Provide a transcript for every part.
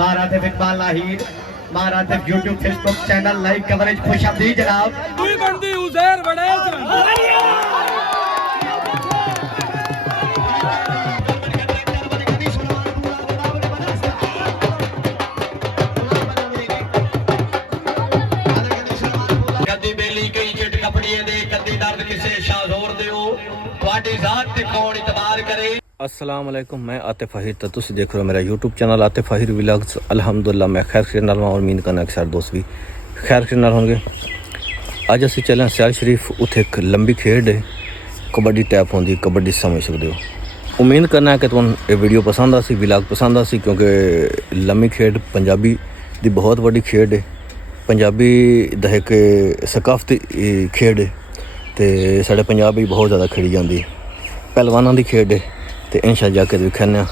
महाराज Iqbal Lahir Maharaj YouTube Facebook channel live coverage खुश आमदी जनाब कदी बेली कई चिट कपड़िए दे कदी दर्द किसे शाजोर दिओ ਤੁਹਾਡੀ ਜ਼ਾत ਤੇ ਕੌਣ ਇਤਬਾਰ करे। अस्सलाम वालेकुम, मैं आतिफ अहिर तो तुम देख रहे हो मेरा YouTube channel Atif Ahir vlogs. अल्हम्दुलिल्लाह मैं खैर के नाल और उम्मीद करना कि सारे दोस्त भी खैर के नाल होंगे। अज असी चले सियाल शरीफ, उत्थे एक लंबी खेड है कबड्डी टैप होंदी, कबड्डी समझ सकते हो। उम्मीद करना है कि तुम ये वीडियो पसंद आसी, व्लॉग पसंद आसी, क्योंकि लंबी खेड पंजाबी दी बहुत बड़ी खेड है, पंजाबी दा एक सकाफती खेड है तो साढ़े पंजाब भी बहुत ज़्यादा खेड़ी जाती है, पहलवानों की खेड है तो इंशाअल्लाह जाके दिखाने।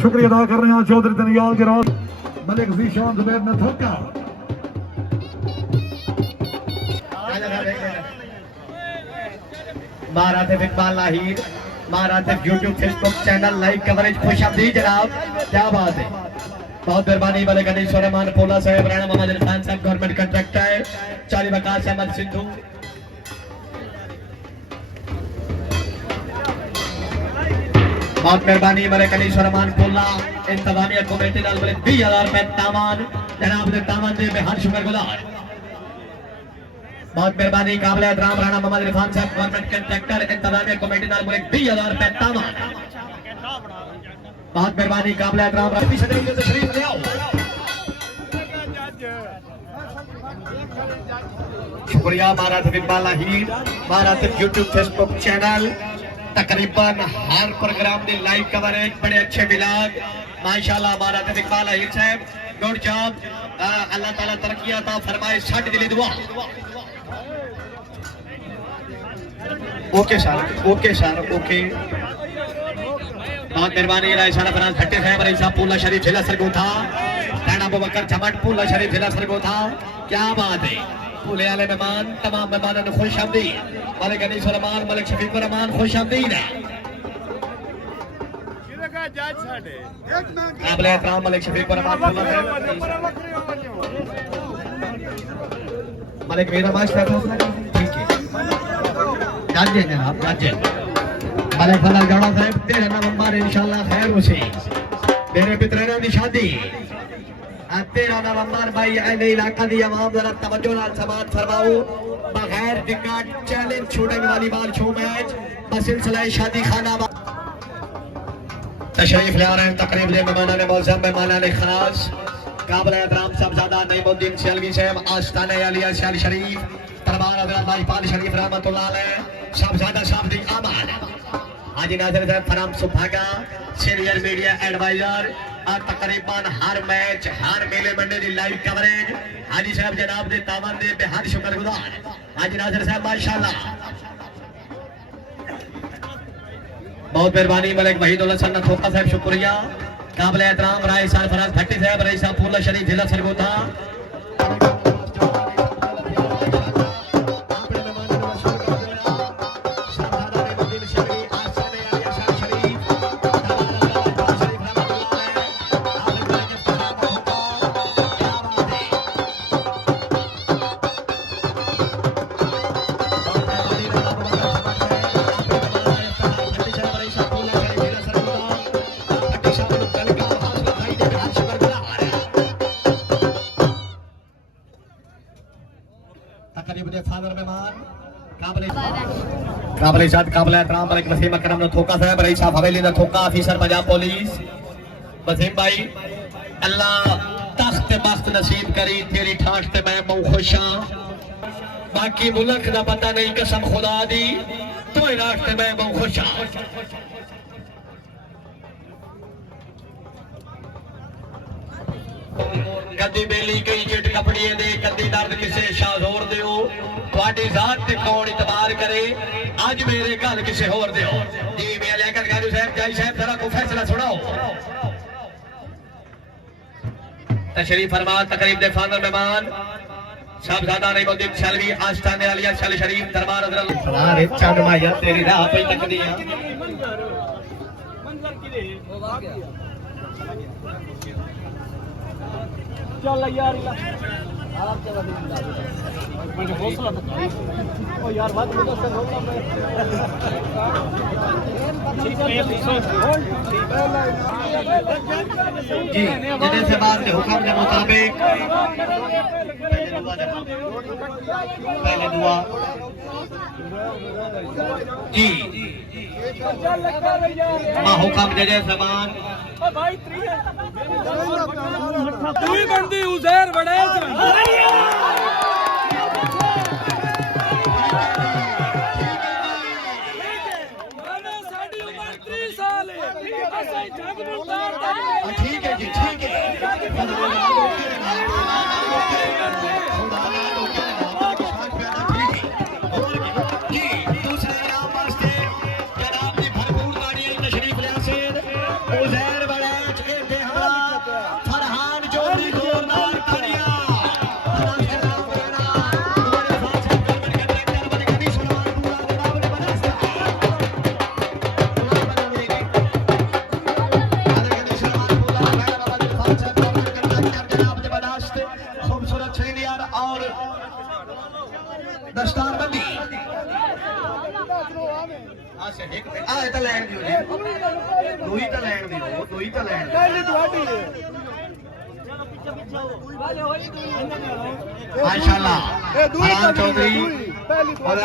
शुक्रिया अदा कर रहे हैं चौधरी दनियाल गिरौद मलिक ज़ीशान जुबैर ने थोका। Maharaj Iqbal Lahir Maharaj YouTube Facebook channel live coverage खुश आमदी जनाब, क्या बात है। बहुत मेहरबानी मलिक अनीस रहमान पोला साहब, राणा मोहम्मद इरफान साहब गवर्नमेंट कंट्रैक्टर, चाली वकास अहमद सिद्धू, बहुत मेहरबानी मलिक अनीस रहमान पोला इंतजामिया कमेटी नाल मलिक 20,000 रुपए तामान जनाब दे तामान दे मैं हर शुक्रगुजार। बहुत मेहरबानी काबिल एहतराम राणा मोहम्मद इरफान साहब गवर्नमेंट कंट्रैक्टर इंतजामिया कमेटी नाल मलिक 20,000 रुपए तामान। बहुत मेहरबानी काबिल एहतराम रफी सदर के तशरीफ ले आओ। शुक्रिया महाराज Iqbal Lahir Maharaj YouTube Facebook channel तकरीबन हर प्रोग्राम की लाइव कवरेज बड़े अच्छे व्लॉग माशाल्लाह। महाराज इकबाल लाहिर साहब गुड जॉब, अल्लाह ताला तरक्की अता फरमाए, साडी दिली दुआ। Okay sir, okay sir, okay. बहुत मेहरबानी राय सारा फराज भट्टे साहब, रईस साहब पूला शरीफ जिला सरगोधा, राणा अबू बकर झमट पूला शरीफ जिला सरगोधा, क्या बात है। पूले वाले मेहमान तमाम मेहमानों ने खुश आमदीद, मलिक अनीस रहमान मलिक शफीक रहमान खुश आमदीद है। काबिल एहतराम मलिक शफीक रहमान मलिक मीरा मास्टर, ठीक है जाजे जनाब जाजे। मलिक फजल गौड़ा साहब 13 नवंबर इंशाल्लाह खैर उसे मेरे पितरें की शादी 13 नवंबर भाई अहले इलाका दी आवाम जरा तवज्जो नाल समात फरमाओ। बगैर टिकट चैलेंज छोड़ने वाली बाल शो मैच बसिलसिला शादी खाना तशरीफ ले आ रहे हैं तकरीब ले मेहमान मौजूद मेहमान खास काबिल एहतराम साहबजादा नईमुद्दीन सियालवी साहब आस्ताना आलिया सियाल शरीफ दरबार हज़रत लाजपाल शरीफ रहमतुल्लाह अलैह साहबजादा साहब दी आमान हाजी नाज़िर साहब फराम सुभागा सीनियर मीडिया एडवाइजर तकरीबन हर मैच हर मेले मंडे की लाइव कवरेज हाजी साहब जनाब दे तावन दे बेहद शुक्रगुजार हाजी नाज़िर साहब माशाल्लाह। बहुत मेहरबानी मलिक वहीदुल्लाह सन्ना थोका साहब शुक्रिया काबिल एहतराम राय साहब फराज भट्टी साहब रईस साहब पूला शरीफ जिला सरगोधा। काबिल इज्जत काबिल एहतराम मलिक वसीम अकरम ने थोका साहब रईस साहब हवेली ने थोका ऑफिसर पंजाब पुलिस वसीम भाई अल्लाह तख्त बख्त नसीब करी तेरी ठाठ ते मैं बहुत खुश हां। बाकी मुल्क दा पता नहीं कसम खुदा दी तो रास्ते में बहुत खुश हाँ कदी बेली गई चिट कपड़िए दे कदी दर्द किसे शाजोर दियो ਤੁਹਾਡੀ ਜ਼ਾत ਤੇ ਕੌਣ ਇਤਬਾਰ करे आज मेरे गल किसे होर दियो जी मैं लेकर गाजू साहब जाई साहब जरा को फैसला सुनाओ तशरीफ फरमा तकरीब दे फादर मेहमान साहबजादा नईमुद्दीन शलवी आस्थाने आलिया शल शरीफ दरबार हजरत सलार चंद माया तेरी राह पे तकदी है चल यार आप चला मुझे हौसला ओ यार बात मुझे से हौसला जी जिने से बात के हुक्म के मुताबिक पहले दुआ जी मां हुक्म जजे जबान भाई तू ही बंदी उजैर बड़े ठीक है जी ठीक है जी दूसरे इनाम वास्ते जनाब दी भरपूर गाड़ी तशरीफ लियासीन उजैर बड़े के हमरा फरहान जोड़ी जोरदार तालियां खूबसूरत छेलियार और दस्तार बंदी माशाल्लाह चौधरी और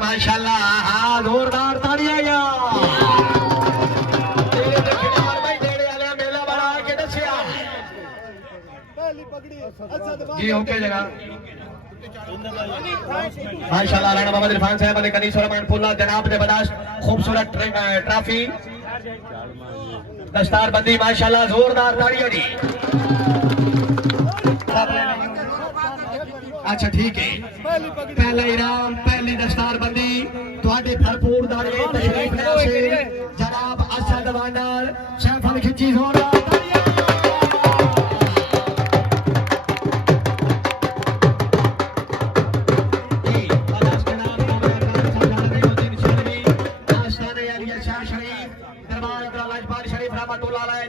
माशाल्लाह हाँ जोरदार तालियां मेला बना के दसिया जी ओके जनाब माशाल्लाह राणा मोहम्मद इरफान साहब ने कनीसर मानपुल्ला जनाब ने बदाश्त खूबसूरत ट्रॉफी दस्तार बंदी माशाल्लाह जोरदार तालियां जी अच्छा ठीक है पहला इनाम पहली दस्तार बंदी ਤੁਹਾਡੇ ਭਰਪੂਰ ਦਾੜੇ ਤਸ਼ਰੀਫ ਲਿਆਸੇ जनाब असद वानर सैफल खिची जोरदार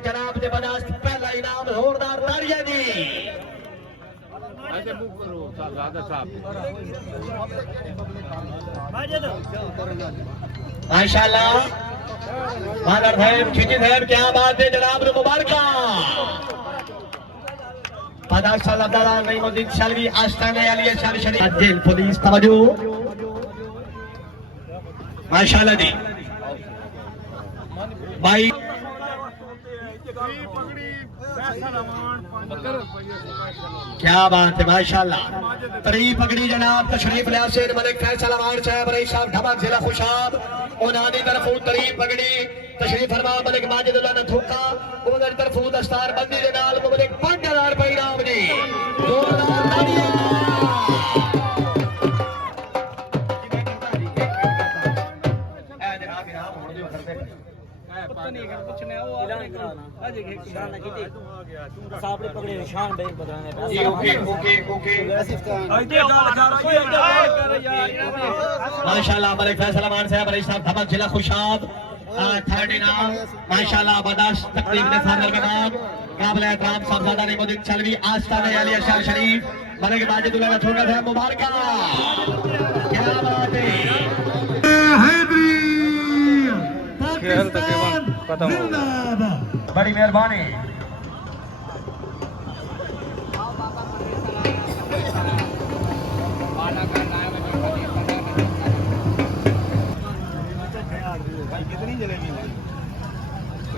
जनाब के बदाश्त पहला इनाम जोरदार तालियां दी माशाल्लाह मादर साहब खिची साहब क्या बात है जनाब ने मुबारक बदाश्त अब्दुल्ला नईमुद्दीन शलवी आस्थाने आलिया शल शरीफ जेल पुलिस तवज्जो माशाल्लाह जी भाई क्या बात है माशाल्लाह तरी पगड़ी जनाब तशरीफ लियासे मलिक फैसल अमान साहब रईस साहब ढमक जिला खुशाब उन्हानी तरफ तरी पगड़ी तशरीफ फरमा मलिक माजिदुल्लाह ने थूका उधर तरफ दस्तार बंदी दे नाल मलिक 5000 रुपए इनाम जी जोरदार तालियां ए जनाब इनाम होण दियो करते पता नहीं अगर कुछ नहीं वो आपने आज एक गाना की थी साहब ने पकड़े निशान बे बदलाने पे जी ओके माशाल्लाह मलिक फैसल अमान साहब रईस साहब धमक जिला खुशाब थर्ड इनाम माशाल्लाह बदाश्त तकरीब ने फादर मेहमान काबिल एहतराम साहबजादा नईमुद्दीन शलवी आस्थाने आलिया शल शरीफ मलिक माजिदुल्लाह ने थोड़ा सा मुबारक क्या बात है खेल तकरीबन खत्म हो गया बड़ी मेहरबानी कितनी जलेबी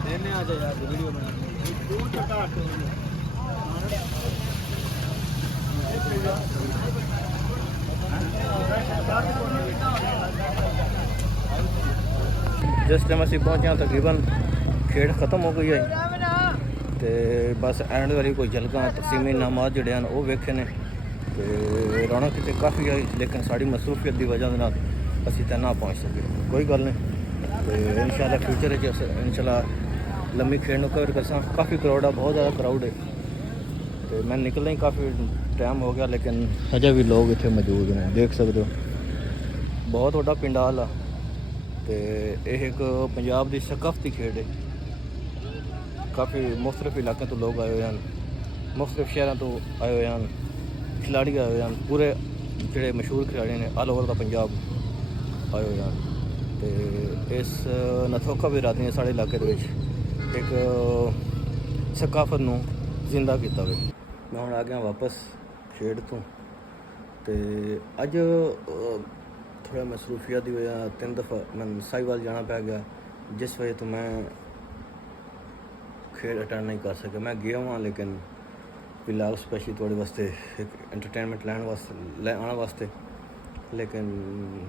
देने आ जाए यार वीडियो बना ਜਿਸ ਟਾਈਮ ਅਸੀਂ ਪਹੁੰਚੇ ਹਾਂ ਤਕਰੀਬਨ ਖੇਡ ਖਤਮ ਹੋ ਗਈ ਹੈ ਤੇ ਬਸ ਐਂਡ ਵਾਲੀ ਕੋਈ ਝਲਕਾਂ ਤਕਸੀਮੀ ਇਨਾਮਾਤ ਜਿਹੜੇ ਹਨ ਉਹ ਵੇਖੇ ਨੇ ਤੇ ਰੌਣਕ ਕਿਤੇ ਕਾਫੀ ਆਈ, ਲੇਕਿਨ ਸਾਡੀ ਮਸਰੂਫੀਅਤ ਦੀ ਵਜ੍ਹਾ ਦੇ ਨਾਲ ਅਸੀਂ ਤਾਂ ਨਾ ਪਹੁੰਚ ਸਕੇ। ਕੋਈ ਗੱਲ ਨਹੀਂ, ਤੇ ਇਨਸ਼ਾਅੱਲਾ ਫਿਊਚਰ 'ਚ ਇਨਸ਼ਾਅੱਲਾ ਲੰਮੀ ਖੇਡ ਨੂੰ ਕਵਰ ਕਰਸਾਂ। ਕਾਫੀ ਕਰਾਊਡ ਆ, ਬਹੁਤ ਜ਼ਿਆਦਾ ਕਰਾਊਡ ਹੈ ਤੇ ਮੈਂ ਨਿਕਲਣਾ ਹੀ ਕਾਫੀ ਟਾਈਮ ਹੋ ਗਿਆ, ਲੇਕਿਨ ਹਜੇ ਵੀ ਲੋਕ ਇੱਥੇ ਮੌਜੂਦ ਨੇ, ਦੇਖ ਸਕਦੇ ਹੋ। ਬਹੁਤ ਵੱਡਾ ਪਿੰਡਾਲ ਆ ਤੇ ਇਹ ਇੱਕ ਪੰਜਾਬ ਦੀ ਸਕਾਫਤੀ ਖੇਡ ਹੈ। ਕਾਫੀ ਮੁਖਤਲਿਫ ਇਲਾਕਿਆਂ ਤੋਂ ਲੋਕ ਆਏ ਹੋਏ ਹਨ, ਮੁਖਤਲਿਫ ਸ਼ਹਿਰਾਂ ਤੋਂ ਆਏ ਹੋਏ ਹਨ, ਖਿਲਾੜੀ ਆਏ ਹੋਏ ਹਨ। ਪੂਰੇ ਜਿਹੜੇ ਮਸ਼ਹੂਰ ਖਿਲਾੜੀ ਨੇ ਆਲ ਓਵਰ ਦਾ ਪੰਜਾਬ ਆਏ ਹੋਏ ਹਨ ਤੇ ਇਸ ਨਥੋਕਾ ਵੀ ਰਾਤ ਨੇ ਸਾਡੇ ਇਲਾਕੇ ਦੇ ਵਿੱਚ ਇੱਕ ਸਕਾਫਤ ਨੂੰ ਜ਼ਿੰਦਾ ਕੀਤਾ ਵੇ। ਮੈਂ ਹੁਣ ਆ ਗਿਆ ਵਾਪਸ ਖੇਡ ਤੋਂ ਤੇ ਅੱਜ ਥੋੜ੍ਹਾ ਮਸਰੂਫੀਅਤ ਦੀ ਵਜ੍ਹਾ 3 ਦਫਾ ਮੈਨੂੰ ਸਾਈਵਾਲ ਜਾਣਾ ਪੈ ਗਿਆ, ਜਿਸ ਵਜ੍ਹਾ ਤੋਂ ਮੈਂ ਖੇਡ ਅਟੈਂਡ ਨਹੀਂ ਕਰ ਸਕਿਆ। ਮੈਂ ਗਿਆ ਹਾਂ ਲੇਕਿਨ ਫਿਲਹਾਲ ਸਪੈਸ਼ਲੀ ਤੁਹਾਡੇ ਵਾਸਤੇ ਇੱਕ ਐਂਟਰਟੇਨਮੈਂਟ ਲੈ ਆਉਣ ਵਾਸਤੇ, ਲੇਕਿਨ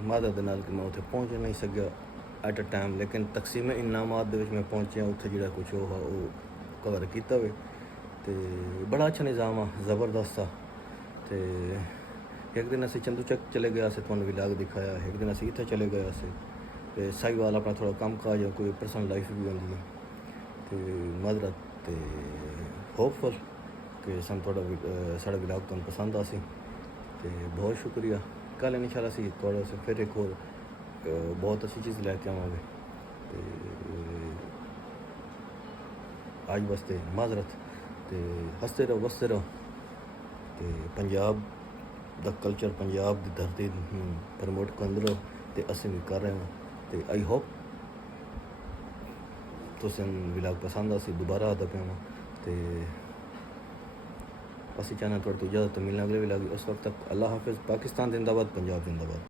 ਮਦਦ ਦੇ ਨਾਲ ਕਿ ਮੈਂ ਉੱਥੇ ਪਹੁੰਚ ਨਹੀਂ ਸਕਿਆ ਐਟ ਅ ਟਾਈਮ। ਲੇਕਿਨ ਤਕਸੀਮ ਇਨਾਮਾਤ ਦੇ ਵਿੱਚ ਮੈਂ ਪਹੁੰਚਿਆ, ਉੱਥੇ ਜਿਹੜਾ ਕੁਛ ਉਹ ਕਵਰ ਕੀਤਾ ਵੇ ਤੇ ਬੜਾ ਅੱਛਾ ਨਿਜ਼ਾਮ ਆ, ਜ਼ਬਰਦਸਤ ਆ। ਤੇ ਇੱਕ ਦਿਨ ਅਸੀਂ ਚੰਦੂ ਚੱਕ ਚਲੇ ਗਏ ਸੀ, ਤੁਹਾਨੂੰ ਵਿਲਾਗ ਦਿਖਾਇਆ। ਇੱਕ ਦਿਨ ਅਸੀਂ ਇੱਥੇ ਚਲੇ ਗਏ ਸੀ ਤੇ ਸਾਈਵਾਲ ਆਪਣਾ ਥੋੜ੍ਹਾ ਕੰਮ ਕਾਜ ਜਾਂ ਕੋਈ ਪਰਸਨਲ ਲਾਈਫ ਵੀ ਹੁੰਦੀ ਹੈ ਤੇ ਮਦਰਤ ਤੇ ਹੋਪਫੁਲ ਕਿ ਸਾਨੂੰ ਸਾਡਾ ਵਿਲਾਗ ਤੁਹਾਨੂੰ ਪਸੰਦ ਆ ਸੀ ਤੇ ਬਹੁਤ ਸ਼ੁਕਰੀਆ। ਕੱਲ੍ਹ ਇਨਸ਼ਾਅੱਲਾ ਅਸੀਂ ਤੁਹਾਡੇ ਵਾਸਤੇ ਫਿਰ ਇੱਕ ਹੋਰ ਬਹੁਤ ਅੱਛੀ ਚੀਜ਼ ਲੈ ਕੇ ਆਵਾਂਗੇ ਤੇ ਅੱਜ ਵਾਸਤੇ ਮਾਜ਼ਰਤ ਤੇ ਹੱਸਦੇ ਰਹੋ ਵਸਦੇ ਰਹੋ ਤੇ ਪੰਜਾਬ ਦਾ ਕਲਚਰ, ਪੰਜਾਬ ਦੀ ਧਰਤੀ ਨੂੰ ਪ੍ਰਮੋਟ ਕਰਦੇ ਰਹੋ ਤੇ ਅਸੀਂ ਵੀ ਕਰ ਰਹੇ ਹਾਂ ਤੇ ਆਈ ਹੋਪ ਤੁਸੀਂ ਵਿਲਾਗ ਪਸੰਦ ਆ ਸੀ। ਦੁਬਾਰਾ ਆਦਾ ਪਿਆ ਵਾਂ ਤੇ ਅਸੀਂ ਚਾਹੁੰਦੇ ਤੁਹਾਡੇ ਤੋਂ ਇਜਾਜ਼ਤ ਮਿਲਣਾ ਅਗਲੇ ਵਿਲਾਗ। ਉਸ ਵਕਤ ਤੱਕ ਅੱਲਾ ਹਾਫਿਜ਼। ਪਾਕਿਸਤਾਨ ਜ਼ਿੰਦਾਬਾਦ, ਪੰਜਾਬ ਜ਼ਿੰਦਾਬਾਦ।